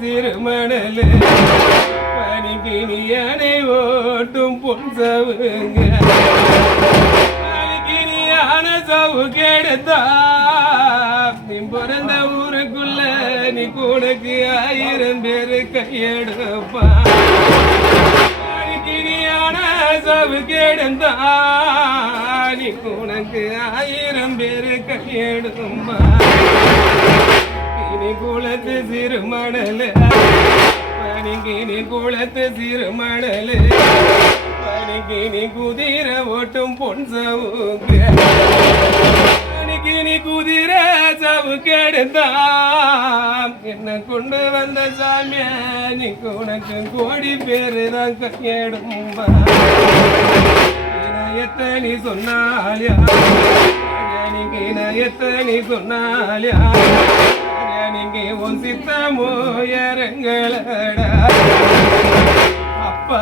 சிறுமணலு பனிக்கினியனை ஓட்டும் பொன் சவுங்க பனிக்கினியான சவு கெடுத்தா நீ பிறந்த ஊருக்குள்ள நீ கூடக்கு 1000 பேரு கையெடுப்பா பனிக்கினியான சவு கெடுத்தா நீ கூடக்கு 1000 பேரு கையெடுப்பா நீ குளத்து சிறுமணலு பனிக்கினி குளத்து சிறுமணலு பனிக்கினி குதிரை ஓட்டும் பொன் சவுக்கு பனிக்கினி குதிரை சவுக்கு எடுத்தான் என்ன கொண்டு வந்த சாமிய நீ உனக்கு கோடி பேரு தான் கையெடும்பா எத்தனை சொன்னாலியா எத்தனை சொன்னாலியா நீங்க உன் சித்தமோ இறங்களடா அப்பா